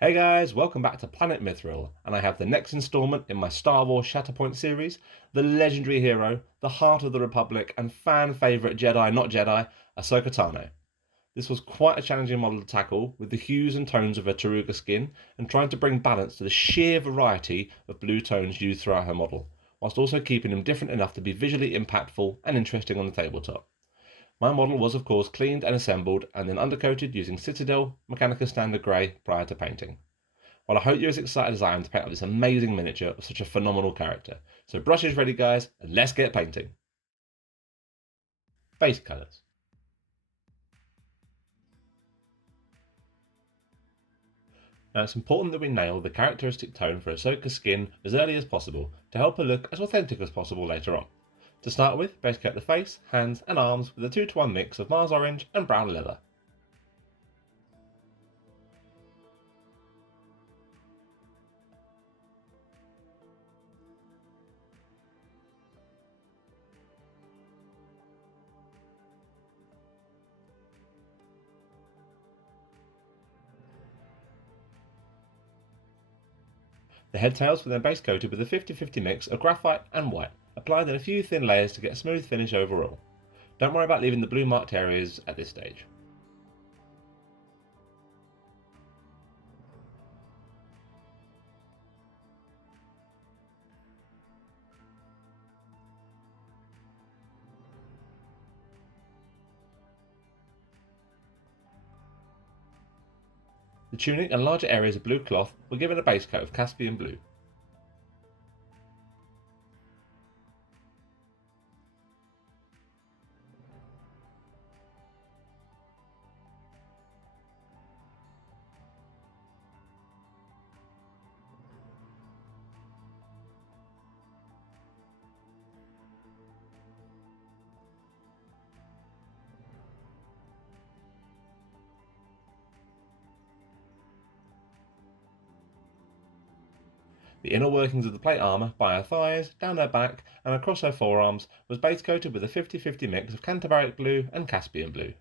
Hey guys, welcome back to Planet Mithril, and I have the next installment in my Star Wars Shatterpoint series, the legendary hero, the heart of the Republic, and fan favourite Jedi not Jedi, Ahsoka Tano. This was quite a challenging model to tackle, with the hues and tones of her Taruga skin, and trying to bring balance to the sheer variety of blue tones used throughout her model, whilst also keeping them different enough to be visually impactful and interesting on the tabletop. My model was of course cleaned and assembled, and then undercoated using Citadel Mechanicus Standard Grey prior to painting. Well, I hope you're as excited as I am to paint up this amazing miniature of such a phenomenal character. So brushes ready guys, and let's get painting. Base colours. Now it's important that we nail the characteristic tone for Ahsoka's skin as early as possible to help her look as authentic as possible later on. To start with, base coat the face, hands and arms with a 2-to-1 mix of Mars orange and brown leather. The headtails were then base coated with a 50-50 mix of graphite and white, applied in a few thin layers to get a smooth finish overall. Don't worry about leaving the blue marked areas at this stage. The tunic and larger areas of blue cloth were given a base coat of Caspian blue. The inner workings of the plate armour, by her thighs, down her back, and across her forearms, was base coated with a 50-50 mix of Cantabaric blue and Caspian blue.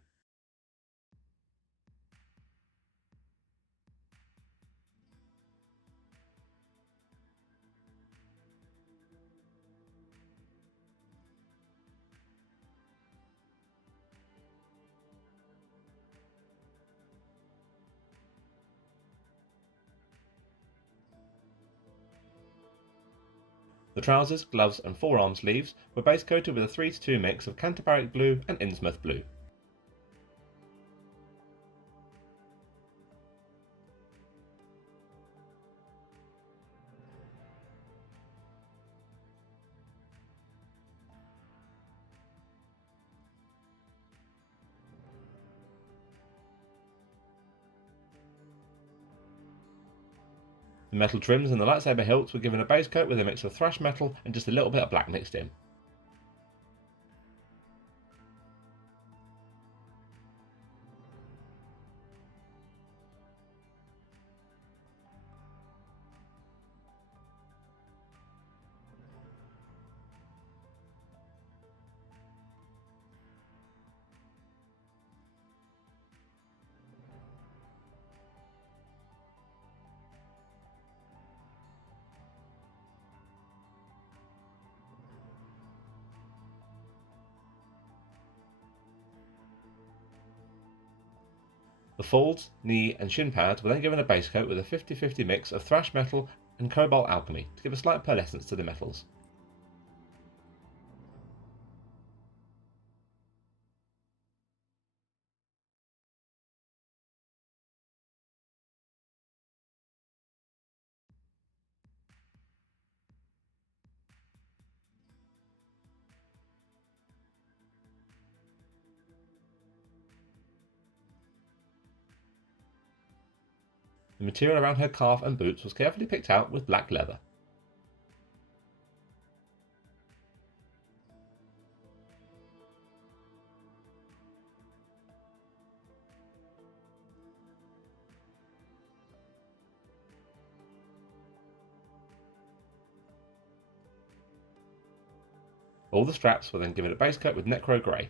The trousers, gloves, and forearm sleeves were base coated with a 3-to-2 mix of Cantabaric blue and Innsmouth blue. The metal trims and the lightsaber hilts were given a base coat with a mix of thrash metal and just a little bit of black mixed in. The folds, knee, and shin pads were then given a base coat with a 50-50 mix of thrash metal and cobalt alchemy to give a slight pearlescence to the metals. The material around her calf and boots was carefully picked out with black leather. All the straps were then given a base coat with Necro Grey.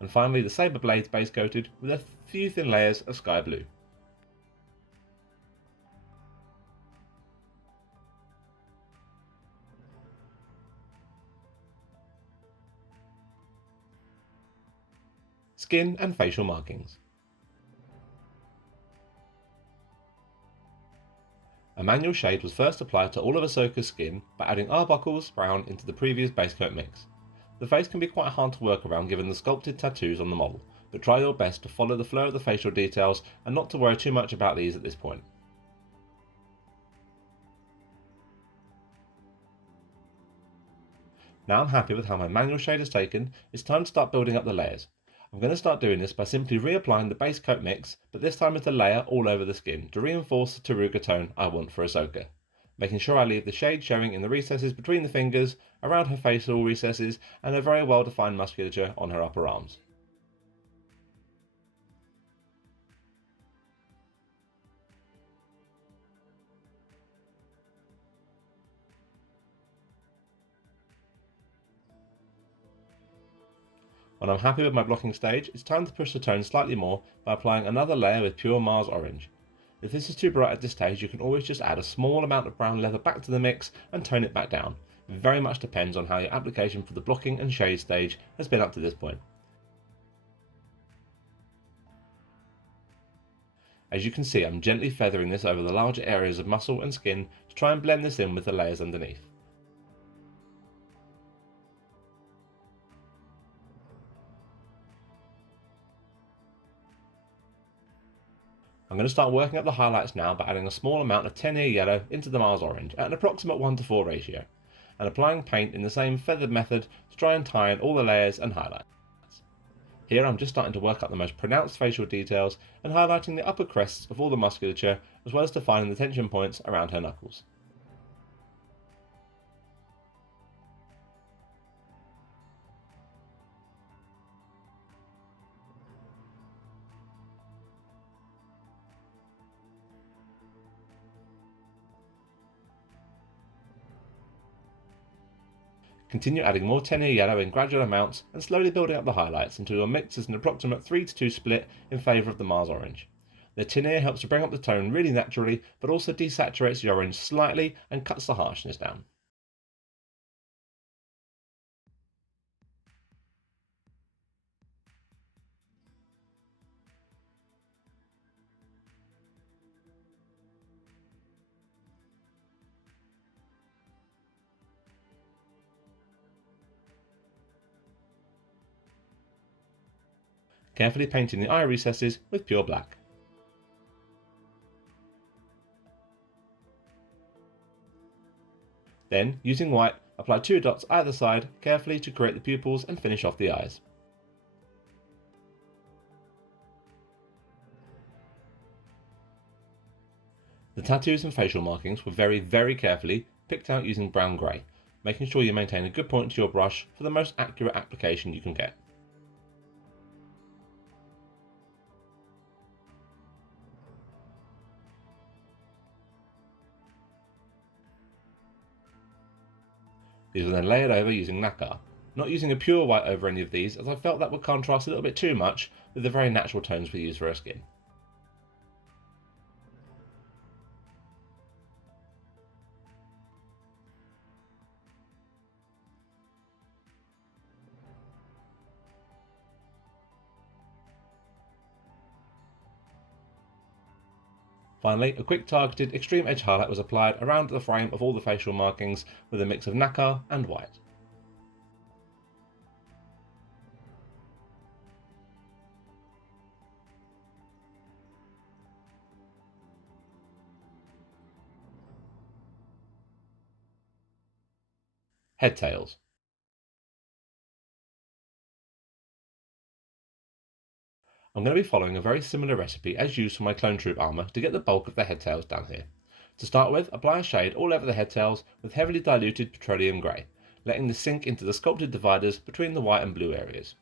and finally the Saber Blades base coated with a few thin layers of sky blue. Skin and facial markings. A manual shade was first applied to all of Ahsoka's skin by adding Arbuckle's brown into the previous base coat mix. The face can be quite hard to work around given the sculpted tattoos on the model, but try your best to follow the flow of the facial details and not to worry too much about these at this point. Now I'm happy with how my manual shade is taken, it's time to start building up the layers. I'm going to start doing this by simply reapplying the base coat mix, but this time with the layer all over the skin to reinforce the Taruga tone I want for Ahsoka, making sure I leave the shade showing in the recesses between the fingers, around her facial recesses, and a very well defined musculature on her upper arms. When I'm happy with my blocking stage, it's time to push the tone slightly more by applying another layer with pure Mars orange. If this is too bright at this stage, you can always just add a small amount of brown leather back to the mix and tone it back down. It very much depends on how your application for the blocking and shade stage has been up to this point. As you can see, I'm gently feathering this over the larger areas of muscle and skin to try and blend this in with the layers underneath. I'm going to start working up the highlights now by adding a small amount of 10-year yellow into the Mars orange at an approximate 1:4 ratio, and applying paint in the same feathered method to try and tie in all the layers and highlights. Here I'm just starting to work up the most pronounced facial details and highlighting the upper crests of all the musculature, as well as defining the tension points around her knuckles. Continue adding more 10-year yellow in gradual amounts and slowly building up the highlights until your mix is an approximate 3:2 split in favour of the Mars orange. The 10-year helps to bring up the tone really naturally, but also desaturates the orange slightly and cuts the harshness down. Carefully painting the eye recesses with pure black. Then, using white, apply 2 dots either side carefully to create the pupils and finish off the eyes. The tattoos and facial markings were very carefully picked out using brown grey, making sure you maintain a good point to your brush for the most accurate application you can get. These were then layered over using nacre, not using a pure white over any of these as I felt that would contrast a little bit too much with the very natural tones we use for our skin. Finally, a quick targeted extreme edge highlight was applied around the frame of all the facial markings with a mix of nacre and white. Headtails. I'm going to be following a very similar recipe as used for my clone troop armour to get the bulk of the headtails down here. To start with, apply a shade all over the headtails with heavily diluted petroleum grey, letting this sink into the sculpted dividers between the white and blue areas.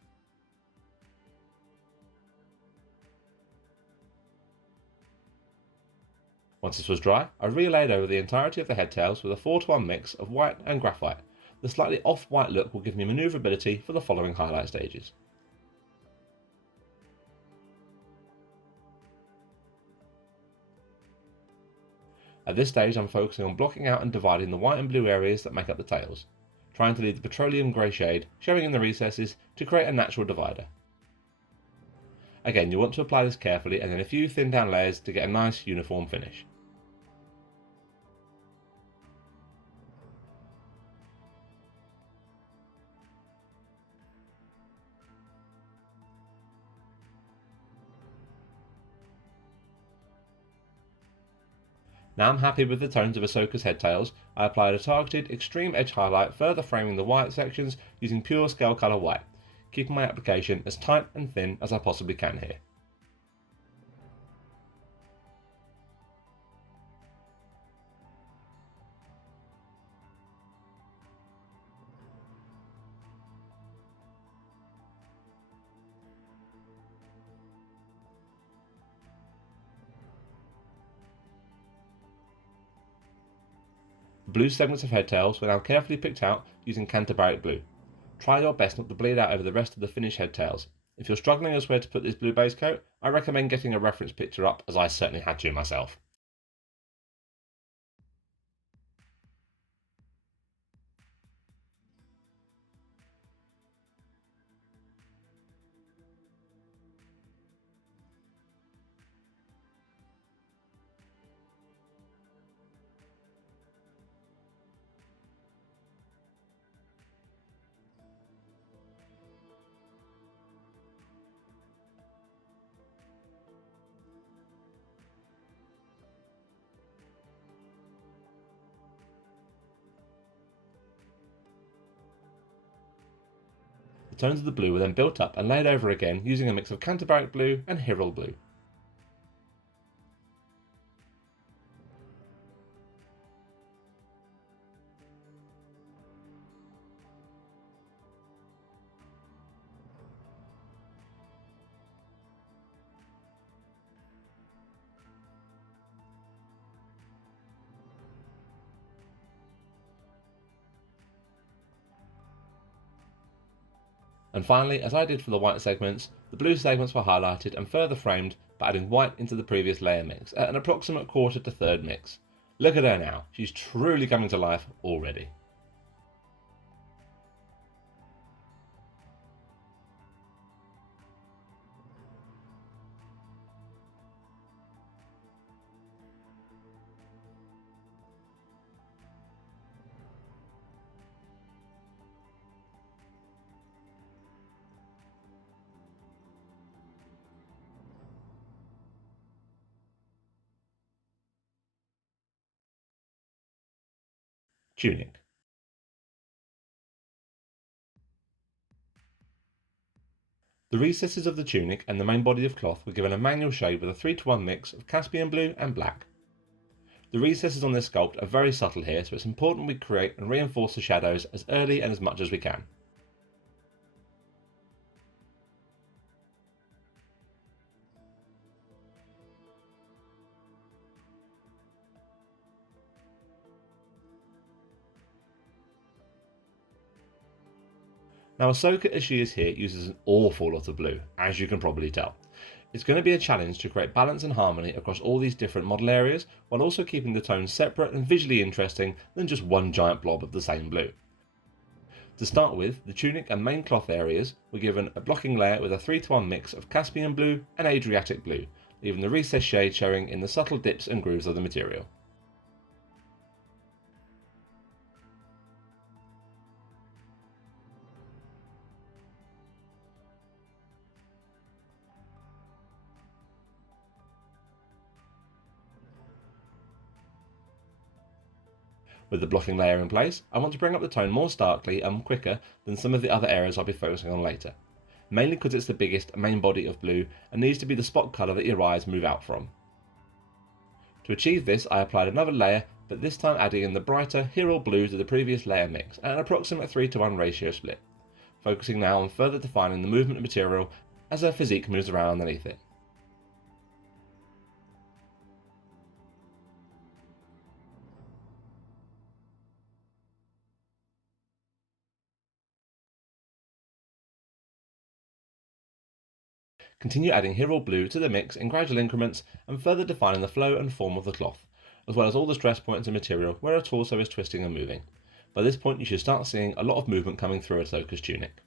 Once this was dry, I relaid over the entirety of the headtails with a 4:1 mix of white and graphite. The slightly off-white look will give me manoeuvrability for the following highlight stages. At this stage I'm focusing on blocking out and dividing the white and blue areas that make up the tails, trying to leave the petroleum grey shade showing in the recesses to create a natural divider. Again, you want to apply this carefully and then a few thin down layers to get a nice uniform finish. Now I'm happy with the tones of Ahsoka's headtails. I applied a targeted extreme edge highlight, further framing the white sections using pure Scalecolour white, keeping my application as tight and thin as I possibly can here. The blue segments of headtails were now carefully picked out using Canterbury blue. Try your best not to bleed out over the rest of the finished headtails. If you're struggling as where to put this blue base coat, I recommend getting a reference picture up, as I certainly had to myself. The tones of the blue were then built up and laid over again using a mix of Canterbury blue and Imperial blue. And finally, as I did for the white segments, the blue segments were highlighted and further framed by adding white into the previous layer mix at an approximate quarter to third mix. Look at her now, she's truly coming to life already. Tunic. The recesses of the tunic and the main body of cloth were given a manual shade with a 3-to-1 mix of Caspian blue and black. The recesses on this sculpt are very subtle here, so it's important we create and reinforce the shadows as early and as much as we can. Now Ahsoka as she is here uses an awful lot of blue, as you can probably tell. It's going to be a challenge to create balance and harmony across all these different model areas, while also keeping the tones separate and visually interesting than just one giant blob of the same blue. To start with, the tunic and main cloth areas were given a blocking layer with a 3-to-1 mix of Caspian blue and Adriatic blue, leaving the recessed shade showing in the subtle dips and grooves of the material. With the blocking layer in place, I want to bring up the tone more starkly and quicker than some of the other areas I'll be focusing on later, mainly because it's the biggest main body of blue and needs to be the spot colour that your eyes move out from. To achieve this, I applied another layer, but this time adding in the brighter Hero blue to the previous layer mix at an approximate 3-to-1 ratio split, focusing now on further defining the movement of material as her physique moves around underneath it. Continue adding Hero blue to the mix in gradual increments and further defining the flow and form of the cloth, as well as all the stress points and material where her torso is twisting and moving. By this point you should start seeing a lot of movement coming through Ahsoka's tunic.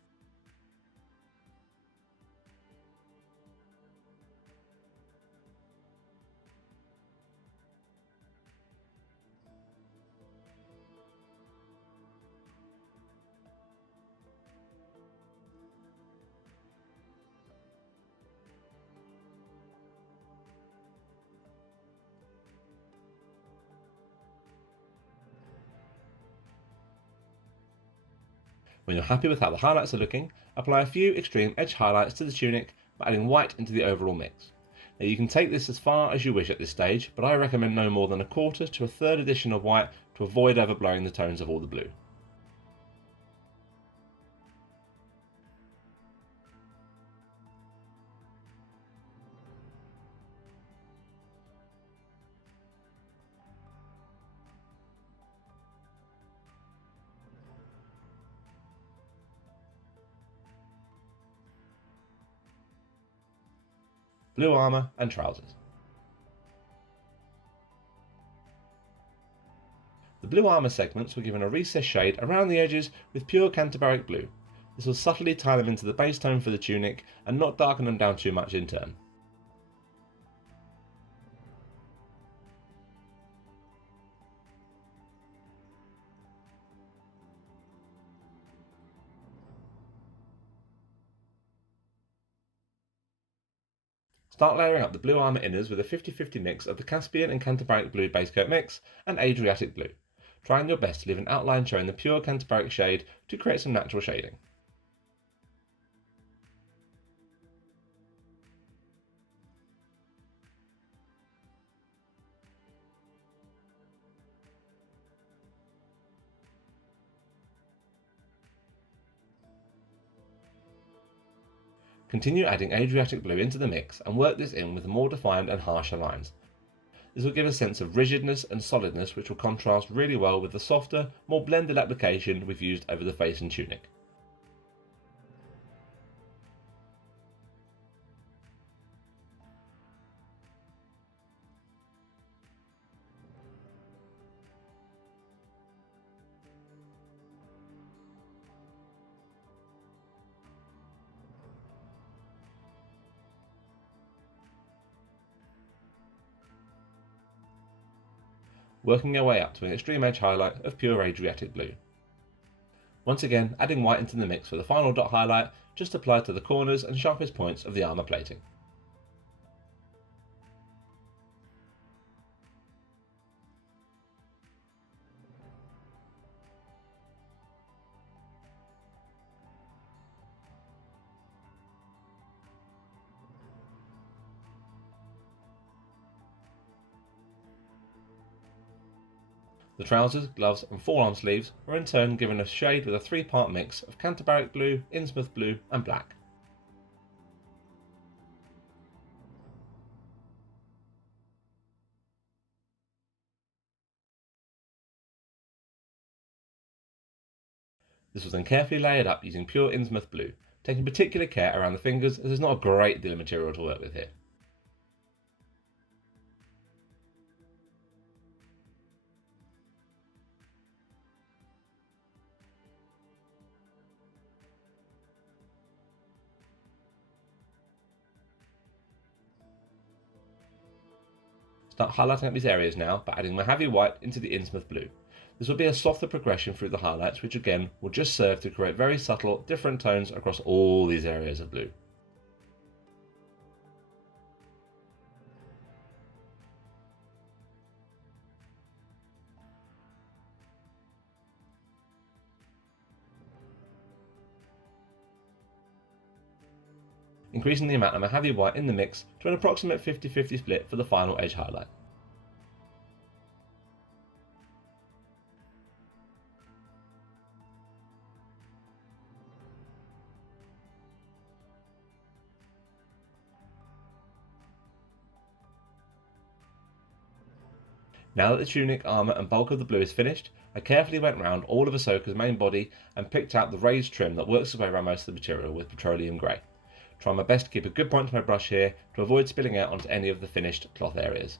When you're happy with how the highlights are looking, apply a few extreme edge highlights to the tunic by adding white into the overall mix. Now you can take this as far as you wish at this stage, but I recommend no more than a quarter to a third addition of white to avoid overblowing the tones of all the blue. Blue armour and trousers. The blue armour segments were given a recessed shade around the edges with pure cantabaric blue. This will subtly tie them into the base tone for the tunic and not darken them down too much in turn. Start layering up the blue armour inners with a 50-50 mix of the Caspian and Cantabaric blue base coat mix and Adriatic blue, trying your best to leave an outline showing the pure Cantabaric shade to create some natural shading. Continue adding Adriatic blue into the mix and work this in with more defined and harsher lines. This will give a sense of rigidness and solidness which will contrast really well with the softer, more blended application we've used over the face and tunic. Working our way up to an extreme edge highlight of pure Adriatic blue. Once again, adding white into the mix for the final dot highlight, just applied to the corners and sharpest points of the armour plating. The trousers, gloves and forearm sleeves were in turn given a shade with a three-part mix of Cantabaric blue, Innsmouth blue and black. This was then carefully layered up using pure Innsmouth blue, taking particular care around the fingers as there's not a great deal of material to work with here. Start highlighting up these areas now by adding Mojave white into the Innsmouth blue. This will be a softer progression through the highlights, which again will just serve to create very subtle different tones across all these areas of blue. Increasing the amount of Mojave white in the mix to an approximate 50-50 split for the final edge highlight. Now that the tunic, armour and bulk of the blue is finished, I carefully went round all of Ahsoka's main body and picked out the raised trim that works its way around most of the material with petroleum grey. Try my best to keep a good point to my brush here to avoid spilling out onto any of the finished cloth areas.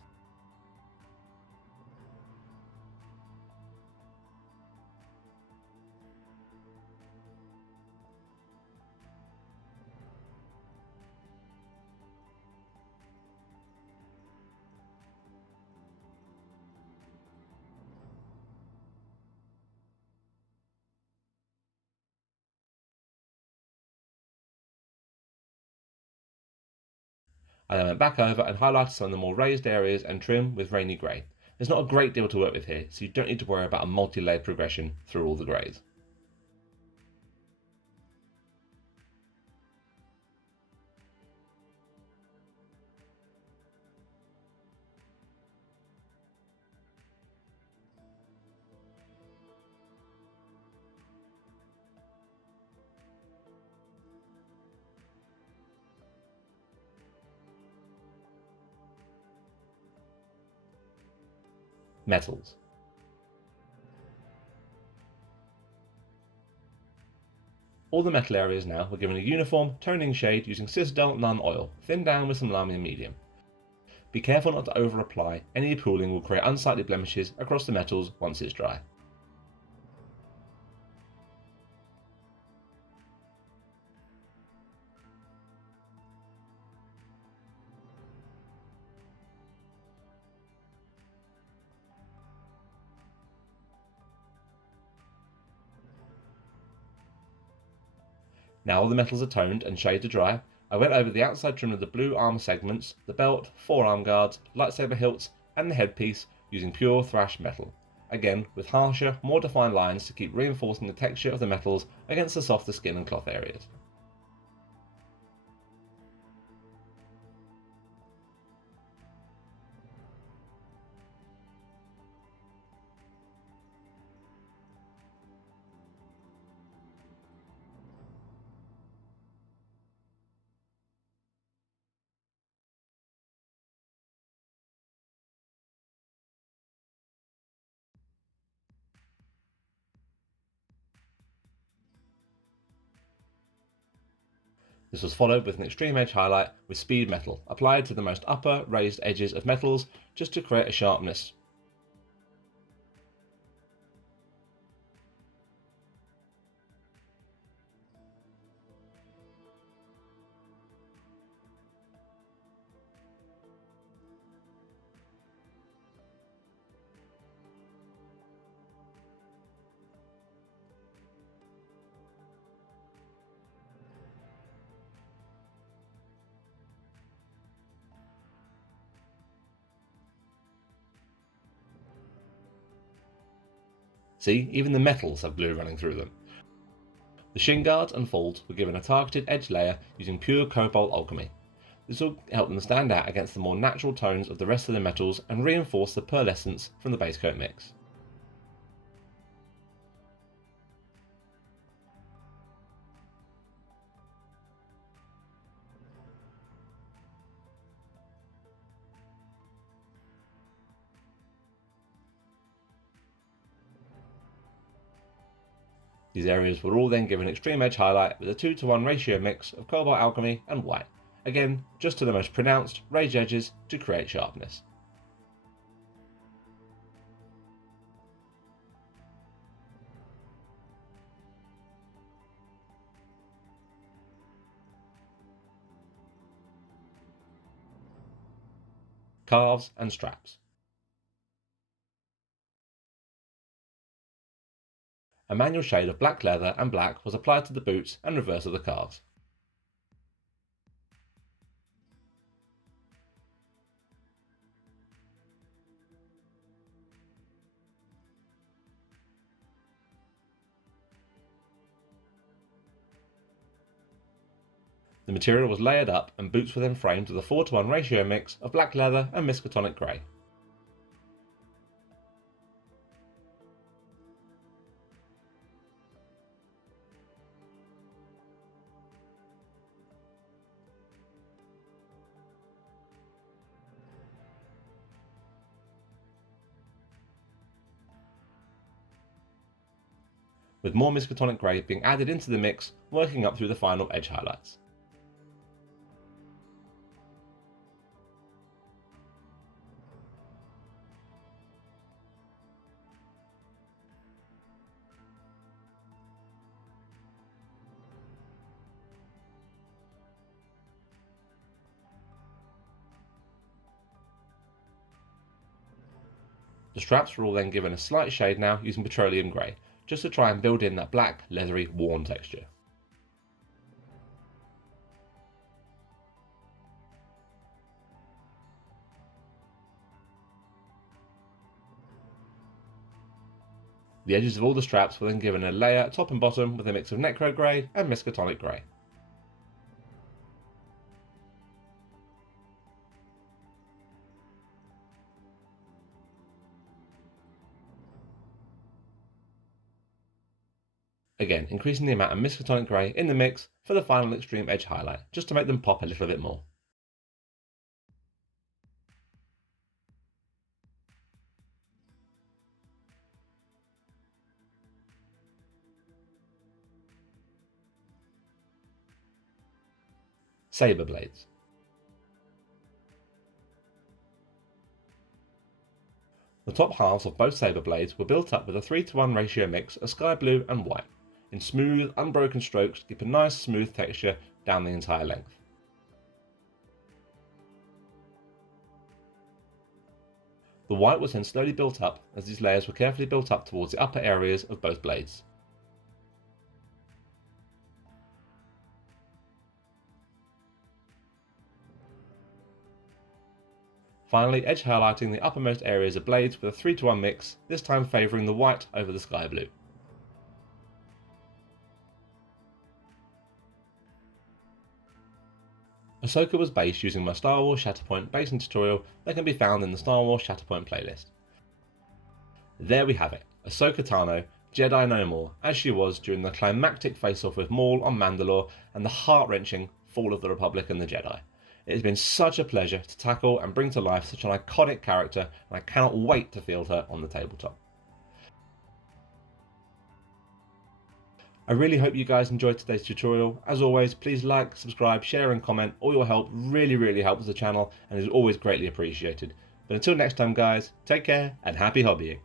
I then went back over and highlighted some of the more raised areas and trim with rainy grey. There's not a great deal to work with here, so you don't need to worry about a multi-layered progression through all the greys. Metals. All the metal areas now were given a uniform toning shade using Citadel None Oil, thinned down with some Lamy Medium. Be careful not to over apply, any pooling will create unsightly blemishes across the metals once it's dry. Now all the metals are toned and shade to dry, I went over the outside trim of the blue armour segments, the belt, forearm guards, lightsaber hilts, and the headpiece using pure thrashed metal. Again, with harsher, more defined lines to keep reinforcing the texture of the metals against the softer skin and cloth areas. This was followed with an extreme edge highlight with speed metal applied to the most upper raised edges of metals just to create a sharpness. See, even the metals have glue running through them. The shin guards and folds were given a targeted edge layer using pure cobalt alchemy. This will help them stand out against the more natural tones of the rest of the metals and reinforce the pearlescence from the base coat mix. These areas were all then given extreme edge highlight with a 2:1 ratio mix of cobalt alchemy and white, again just to the most pronounced raised edges to create sharpness. Calves and straps. A manual shade of black leather and black was applied to the boots and reverse of the calves. The material was layered up and boots were then framed with a 4:1 ratio mix of black leather and Miskatonic grey. With more Miskatonic grey being added into the mix, working up through the final edge highlights. The straps were all then given a slight shade now using petroleum grey, just to try and build in that black, leathery, worn texture. The edges of all the straps were then given a layer top and bottom with a mix of Necro Grey and Miskatonic Grey. Again, increasing the amount of Miskatonic Grey in the mix for the final extreme edge highlight, just to make them pop a little bit more. Saber Blades. The top halves of both Saber Blades were built up with a 3:1 ratio mix of sky blue and white, in smooth, unbroken strokes to keep a nice smooth texture down the entire length. The white was then slowly built up as these layers were carefully built up towards the upper areas of both blades. Finally, edge highlighting the uppermost areas of blades with a 3:1 mix, this time favouring the white over the sky blue. Ahsoka was based using my Star Wars Shatterpoint basing tutorial that can be found in the Star Wars Shatterpoint playlist. There we have it, Ahsoka Tano, Jedi no more, as she was during the climactic face-off with Maul on Mandalore and the heart-wrenching fall of the Republic and the Jedi. It has been such a pleasure to tackle and bring to life such an iconic character, and I cannot wait to field her on the tabletop. I really hope you guys enjoyed today's tutorial. As always, please like, subscribe, share and comment. All your help really helps the channel and is always greatly appreciated. But until next time guys, take care and happy hobbying.